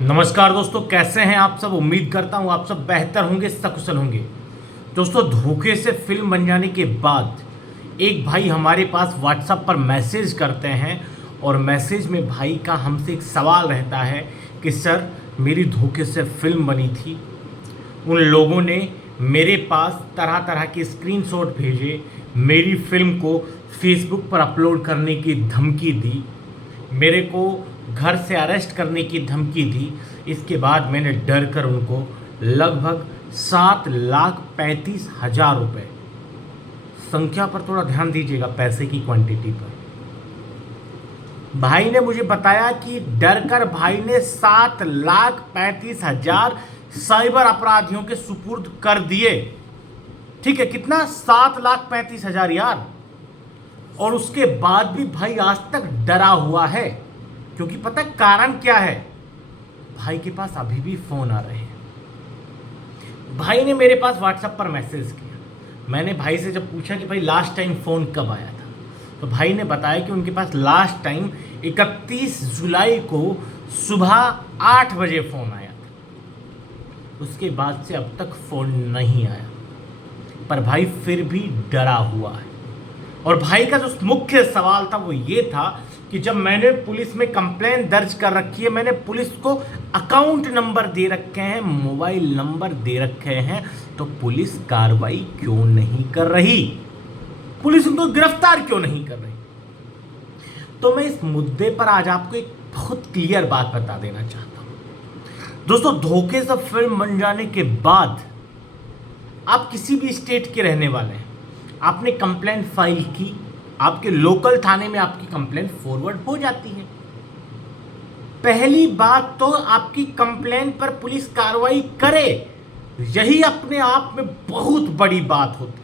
नमस्कार दोस्तों, कैसे हैं आप सब। उम्मीद करता हूं आप सब बेहतर होंगे, सकुशल होंगे। दोस्तों, धोखे से फिल्म बन जाने के बाद एक भाई हमारे पास व्हाट्सएप पर मैसेज करते हैं और मैसेज में भाई का हमसे एक सवाल रहता है कि सर, मेरी धोखे से फिल्म बनी थी। उन लोगों ने मेरे पास तरह तरह के स्क्रीनशॉट भेजे, मेरी फिल्म को फेसबुक पर अपलोड करने की धमकी दी, मेरे को घर से अरेस्ट करने की धमकी दी। इसके बाद मैंने डर कर उनको लगभग 7,35,000 रुपये, संख्या पर थोड़ा ध्यान दीजिएगा, पैसे की क्वांटिटी पर। भाई ने मुझे बताया कि डर कर भाई ने 7,35,000 साइबर अपराधियों के सुपुर्द कर दिए। ठीक है, कितना? 7,35,000 यार। और उसके बाद भी भाई आज तक डरा हुआ है, क्योंकि पता है कारण क्या है? भाई के पास अभी भी फोन आ रहे हैं। भाई ने मेरे पास व्हाट्सएप पर मैसेज किया। मैंने भाई से जब पूछा कि भाई लास्ट टाइम फोन कब आया था, तो भाई ने बताया कि उनके पास लास्ट टाइम 31 जुलाई को सुबह 8 बजे फोन आया था। उसके बाद से अब तक फोन नहीं आया, पर भाई फिर भी डरा हुआ है। और भाई का जो मुख्य सवाल था वो ये था कि जब मैंने पुलिस में कंप्लेंट दर्ज कर रखी है, मैंने पुलिस को अकाउंट नंबर दे रखे हैं, मोबाइल नंबर दे रखे हैं, तो पुलिस कार्रवाई क्यों नहीं कर रही? पुलिस उनको गिरफ्तार क्यों नहीं कर रही? तो मैं इस मुद्दे पर आज आपको एक बहुत क्लियर बात बता देना चाहता हूं। दोस्तों, धोखे से फिल्म बन जाने के बाद आप किसी भी स्टेट के रहने वाले हैं, आपने कंप्लेंट फाइल की, आपके लोकल थाने में आपकी कंप्लेंट फॉरवर्ड हो जाती है। पहली बात तो आपकी कंप्लेंट पर पुलिस कार्रवाई करे, यही अपने आप में बहुत बड़ी बात होती।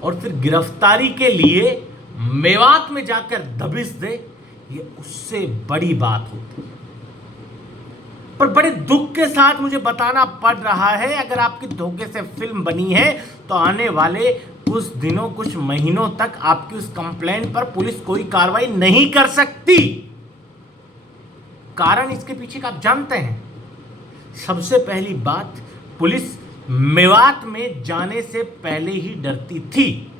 और फिर गिरफ्तारी के लिए मेवात में जाकर दबिश दे, ये उससे बड़ी बात होती है। पर बड़े दुख के साथ मुझे बताना पड़ रहा है, अगर आपकी धोखे से फिल्म बनी है तो आने वाले कुछ दिनों, कुछ महीनों तक आपकी उस कंप्लेंट पर पुलिस कोई कार्रवाई नहीं कर सकती। कारण इसके पीछे का आप जानते हैं। सबसे पहली बात, पुलिस मेवात में जाने से पहले ही डरती थी,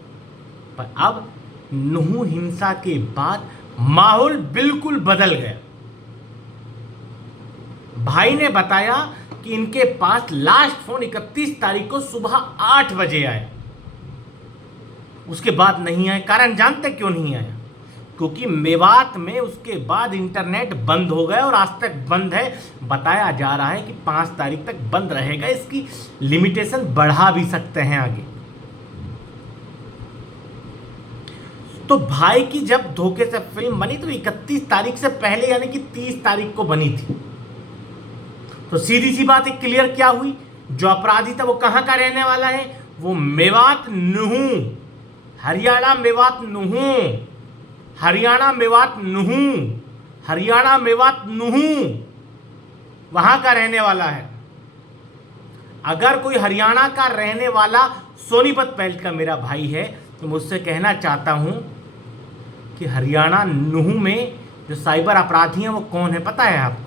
पर अब नूह हिंसा के बाद माहौल बिल्कुल बदल गया। भाई ने बताया कि इनके पास लास्ट फोन 31 तारीख को सुबह 8 बजे आया, उसके बाद नहीं आया। कारण जानते क्यों नहीं आया? क्योंकि मेवात में उसके बाद इंटरनेट बंद हो गया और आज तक बंद है। बताया जा रहा है कि 5 तारीख तक बंद रहेगा, इसकी लिमिटेशन बढ़ा भी सकते हैं आगे। तो भाई की जब धोखे से फिल्म बनी तो 31 तारीख से पहले, यानी कि 30 तारीख को बनी थी। तो सीधी सी बात एक क्लियर क्या हुई? जो अपराधी था वो कहां का रहने वाला है? वो मेवात नूह, हरियाणा मेवात नूह, हरियाणा मेवात नूह, हरियाणा मेवात नूह, वहां का रहने वाला है। अगर कोई हरियाणा का रहने वाला सोनीपत बेल्ट का मेरा भाई है तो मुझसे कहना चाहता हूं कि हरियाणा नूह में जो साइबर अपराधी हैं वो कौन है पता है आपको?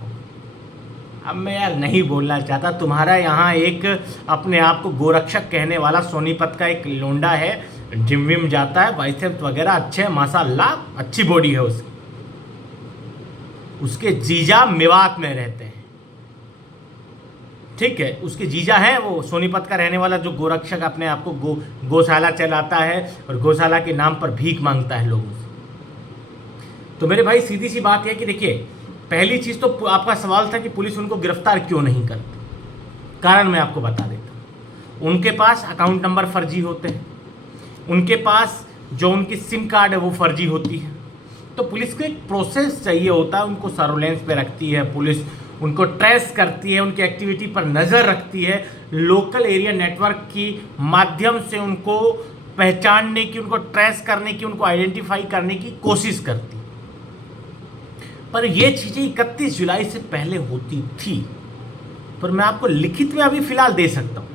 अब मैं यार नहीं बोलना चाहता। तुम्हारा यहाँ एक अपने आप को गोरक्षक कहने वाला सोनीपत का एक लोंडा है, जिम विम जाता है, बाइसेप्स वगैरह अच्छे हैं, माशाल्लाह, अच्छी बॉडी है उसकी। उसके जीजा मेवात में रहते हैं, ठीक है, उसके जीजा हैं, वो सोनीपत का रहने वाला जो गोरक्षक अपने आप को गौशाला चलाता है और गौशाला के नाम पर भीख मांगता है लोगों से। तो मेरे भाई, सीधी सी बात है कि देखिए, पहली चीज़ तो आपका सवाल था कि पुलिस उनको गिरफ्तार क्यों नहीं करती। कारण मैं आपको बता देता हूँ। उनके पास अकाउंट नंबर फर्जी होते हैं, उनके पास जो उनकी सिम कार्ड है वो फर्जी होती है। तो पुलिस को एक प्रोसेस चाहिए होता है, उनको सर्वेलेंस पे रखती है पुलिस, उनको ट्रेस करती है, उनकी एक्टिविटी पर नज़र रखती है, लोकल एरिया नेटवर्क की माध्यम से उनको पहचानने की, उनको ट्रेस करने की, उनको आइडेंटिफाई करने की कोशिश करती है। पर ये चीज़ें 31 जुलाई से पहले होती थी। पर मैं आपको लिखित में अभी फिलहाल दे सकता हूँ,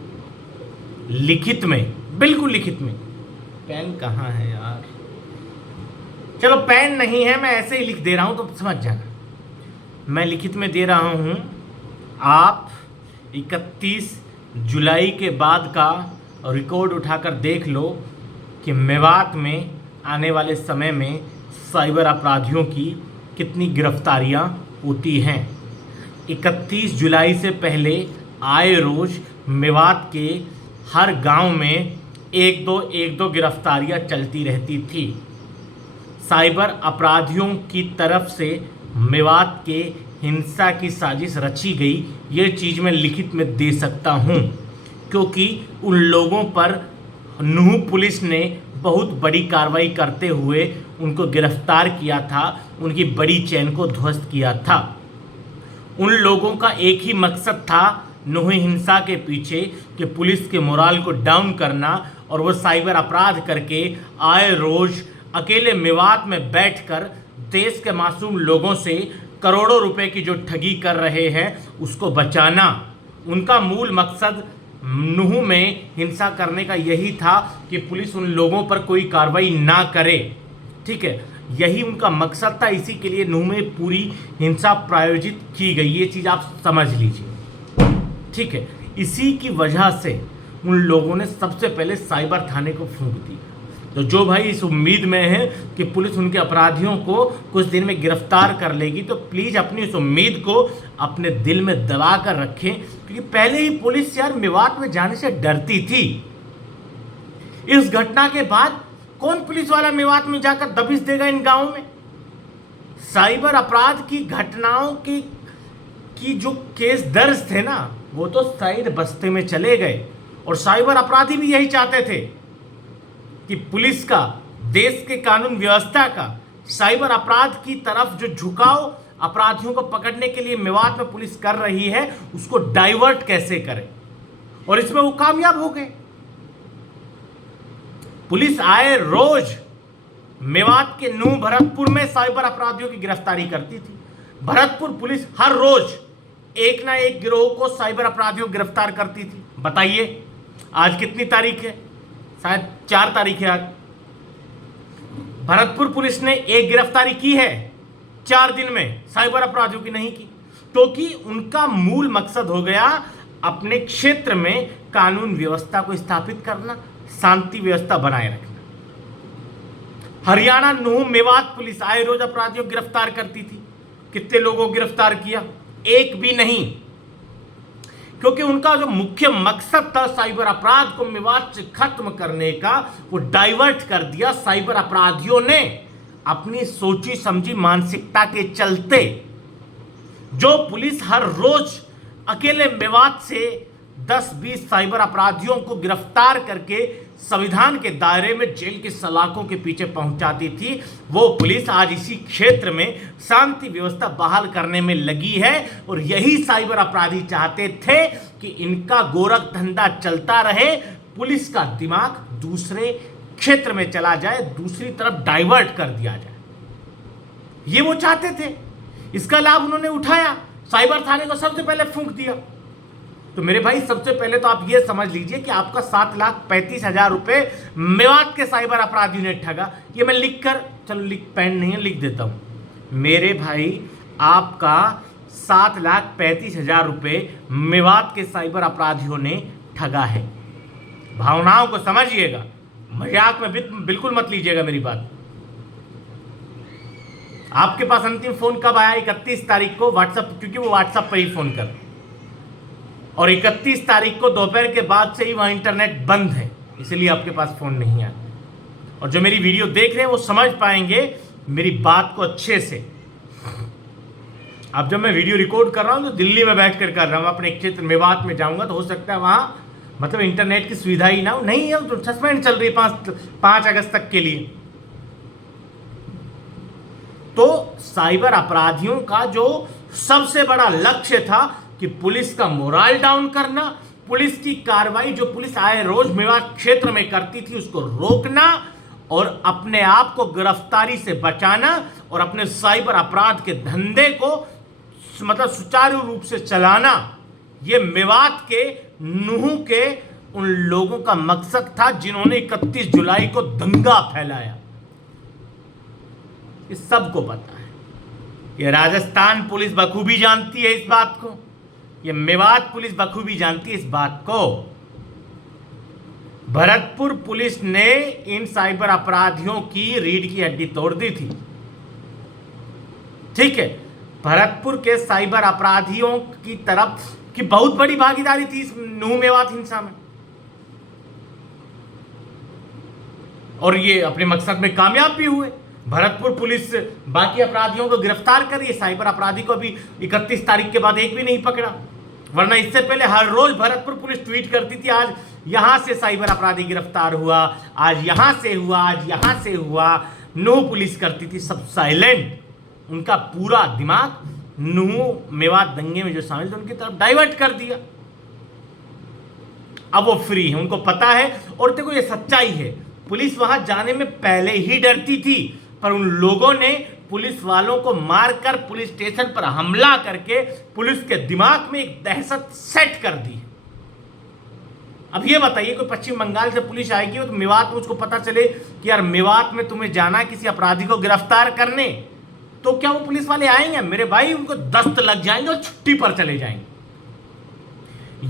लिखित में, बिल्कुल लिखित में। पेन कहाँ है यार? चलो पेन नहीं है, मैं ऐसे ही लिख दे रहा हूं तो समझ जाना। मैं लिखित में दे रहा हूँ, आप 31 जुलाई के बाद का रिकॉर्ड उठाकर देख लो कि मेवात में आने वाले समय में साइबर अपराधियों की कितनी गिरफ्तारियां होती हैं। 31 जुलाई से पहले आए रोज़ मेवात के हर गांव में एक दो गिरफ्तारियां चलती रहती थी। साइबर अपराधियों की तरफ से मेवात के हिंसा की साजिश रची गई, ये चीज़ मैं लिखित में दे सकता हूँ, क्योंकि उन लोगों पर नूह पुलिस ने बहुत बड़ी कार्रवाई करते हुए उनको गिरफ्तार किया था, उनकी बड़ी चेन को ध्वस्त किया था। उन लोगों का एक ही मकसद था नूह हिंसा के पीछे कि पुलिस के मोराल को डाउन करना, और वो साइबर अपराध करके आए रोज़ अकेले मेवात में बैठकर देश के मासूम लोगों से करोड़ों रुपए की जो ठगी कर रहे हैं उसको बचाना। उनका मूल मकसद नूह में हिंसा करने का यही था कि पुलिस उन लोगों पर कोई कार्रवाई ना करे, ठीक है, यही उनका मकसद था। इसी के लिए नूह में पूरी हिंसा प्रायोजित की गई, ये चीज़ आप समझ लीजिए, ठीक है। इसी की वजह से उन लोगों ने सबसे पहले साइबर थाने को फूंक दी। तो जो भाई इस उम्मीद में है कि पुलिस उनके अपराधियों को कुछ दिन में गिरफ्तार कर लेगी, तो प्लीज़ अपनी इस उम्मीद को अपने दिल में दबा कर रखें, क्योंकि पहले ही पुलिस यार मेवात में जाने से डरती थी। इस घटना के बाद कौन पुलिस वाला मेवात में जाकर दबिश देगा इन गांवों में? साइबर अपराध की घटनाओं की जो केस दर्ज थे ना, वो तो साइड बस्ते में चले गए, और साइबर अपराधी भी यही चाहते थे कि पुलिस का, देश के कानून व्यवस्था का साइबर अपराध की तरफ जो झुकाव अपराधियों को पकड़ने के लिए मेवात में पुलिस कर रही है उसको डाइवर्ट कैसे करें, और इसमें वो कामयाब हो गए। पुलिस आए रोज मेवात के नूह भरतपुर में साइबर अपराधियों की गिरफ्तारी करती थी। भरतपुर पुलिस हर रोज एक ना एक गिरोह को साइबर अपराधियों को गिरफ्तार करती थी। बताइए आज कितनी तारीख है? शायद 4 तारीख है आज। भरतपुर पुलिस ने एक गिरफ्तारी की है 4 दिन में, साइबर अपराधियों की नहीं की, क्योंकि उनका मूल मकसद हो गया अपने क्षेत्र में कानून व्यवस्था को स्थापित करना, शांति व्यवस्था बनाए रखना। हरियाणा नूह मेवात पुलिस आए रोज अपराधियों को गिरफ्तार करती थी। कितने लोगों को गिरफ्तार किया? एक भी नहीं, क्योंकि उनका जो मुख्य मकसद था साइबर अपराध को मेवात से खत्म करने का, वो डाइवर्ट कर दिया साइबर अपराधियों ने अपनी सोची समझी मानसिकता के चलते। जो पुलिस हर रोज अकेले मेवात से 10-20 साइबर अपराधियों को गिरफ्तार करके संविधान के दायरे में जेल के सलाखों के पीछे पहुंचाती थी, वो पुलिस आज इसी क्षेत्र में शांति व्यवस्था बहाल करने में लगी है। और यही साइबर अपराधी चाहते थे कि इनका गोरख धंधा चलता रहे, पुलिस का दिमाग दूसरे क्षेत्र में चला जाए, दूसरी तरफ डाइवर्ट कर दिया जाए, ये वो चाहते थे। इसका लाभ उन्होंने उठाया, साइबर थाने को सबसे पहले फूंक दिया। तो मेरे भाई सबसे पहले तो आप ये समझ लीजिए कि आपका 7,35,000 रुपए मेवात के साइबर अपराधी ने ठगा। ये मैं लिख कर, चलो पेन नहीं है, लिख देता हूं। मेरे भाई आपका 7,35,000 रुपए मेवात के साइबर अपराधियों ने ठगा है। भावनाओं को समझिएगा, मजाक में बिल्कुल मत लीजिएगा मेरी बात। आपके पास अंतिम फोन कब आया? 31 तारीख को व्हाट्सएप, क्योंकि वो व्हाट्सएप पर ही फोन कर, और 31 तारीख को दोपहर के बाद से ही वहाँ इंटरनेट बंद है, इसलिए आपके पास फ़ोन नहीं आया। और जो मेरी वीडियो देख रहे हैं वो समझ पाएंगे मेरी बात को अच्छे से। अब जब मैं वीडियो रिकॉर्ड कर रहा हूँ तो दिल्ली में बैठ कर रहा हूँ, अपने क्षेत्र मेवात में जाऊँगा तो हो सकता है वहाँ मतलब इंटरनेट की सुविधा ही ना हो, नहीं है, तो सस्पेंड चल रही है 5 अगस्त तक के लिए। तो साइबर अपराधियों का जो सबसे बड़ा लक्ष्य था कि पुलिस का मोराल डाउन करना, पुलिस की कार्रवाई जो पुलिस आए रोज मेवात क्षेत्र में करती थी उसको रोकना, और अपने आप को गिरफ्तारी से बचाना, और अपने साइबर अपराध के धंधे को मतलब सुचारू रूप से चलाना। ये मेवात के नूह के उन लोगों का मकसद था जिन्होंने 31 जुलाई को दंगा फैलाया। ये सबको पता है। ये राजस्थान पुलिस बखूबी जानती है इस बात को, ये मेवात पुलिस बखूबी जानती है इस बात को। भरतपुर पुलिस ने इन साइबर अपराधियों की रीढ़ की हड्डी तोड़ दी थी। ठीक है, भरतपुर के साइबर अपराधियों की तरफ की बहुत बड़ी भागीदारी थी इस नूह मेवात हिंसा में, और ये अपने मकसद में कामयाब भी हुए। भरतपुर पुलिस बाकी अपराधियों को गिरफ्तार कर रही है, साइबर अपराधी को अभी 31 तारीख के बाद एक भी नहीं पकड़ा, वरना इससे पहले हर रोज भरतपुर पुलिस ट्वीट करती थी आज यहां से साइबर अपराधी गिरफ्तार हुआ, आज यहां से हुआ, आज यहां से हुआ। नूह पुलिस करती थी सब साइलेंट, उनका पूरा दिमाग नूह मेवात दंगे में जो शामिल थे उनकी तरफ डाइवर्ट कर दिया। अब वो फ्री है, उनको पता है। और देखो ये सच्चाई है, पुलिस वहां जाने में पहले ही डरती थी, पर उन लोगों ने पुलिस वालों को मारकर पुलिस स्टेशन पर हमला करके पुलिस के दिमाग में एक दहशत सेट कर दी। अब ये बताइए, कोई पश्चिम बंगाल से पुलिस आएगी तो मेवात में उसको पता चले कि यार मेवात में तुम्हें जाना है किसी अपराधी को गिरफ्तार करने, तो क्या वो पुलिस वाले आएंगे? मेरे भाई उनको दस्त लग जाएंगे और छुट्टी पर चले जाएंगे।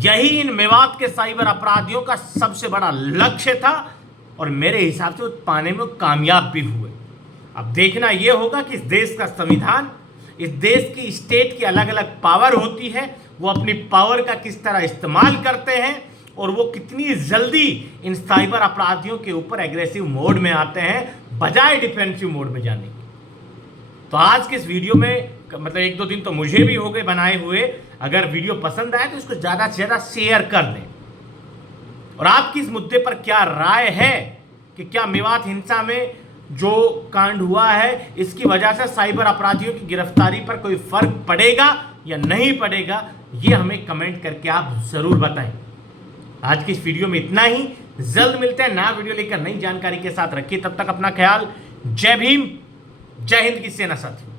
यही इन मेवात के साइबर अपराधियों का सबसे बड़ा लक्ष्य था, और मेरे हिसाब से पाने में कामयाब भी हुए। अब देखना यह होगा कि इस देश का संविधान, इस देश की स्टेट की अलग अलग पावर होती है, वो अपनी पावर का किस तरह इस्तेमाल करते हैं, और वो कितनी जल्दी इन साइबर अपराधियों के ऊपर एग्रेसिव मोड में आते हैं बजाय डिफेंसिव मोड में जाने की। तो आज के इस वीडियो में मतलब 1-2 दिन तो मुझे भी हो गए बनाए हुए। अगर वीडियो पसंद आए तो इसको ज़्यादा से ज़्यादा शेयर कर दें। और आपकी इस मुद्दे पर क्या राय है कि क्या मेवात हिंसा में जो कांड हुआ है इसकी वजह से साइबर अपराधियों की गिरफ्तारी पर कोई फर्क पड़ेगा या नहीं पड़ेगा, ये हमें कमेंट करके आप जरूर बताएं। आज की इस वीडियो में इतना ही, जल्द मिलते हैं नया वीडियो लेकर नई जानकारी के साथ। रखिए तब तक अपना ख्याल। जय भीम, जय हिंद की सेना साथियों।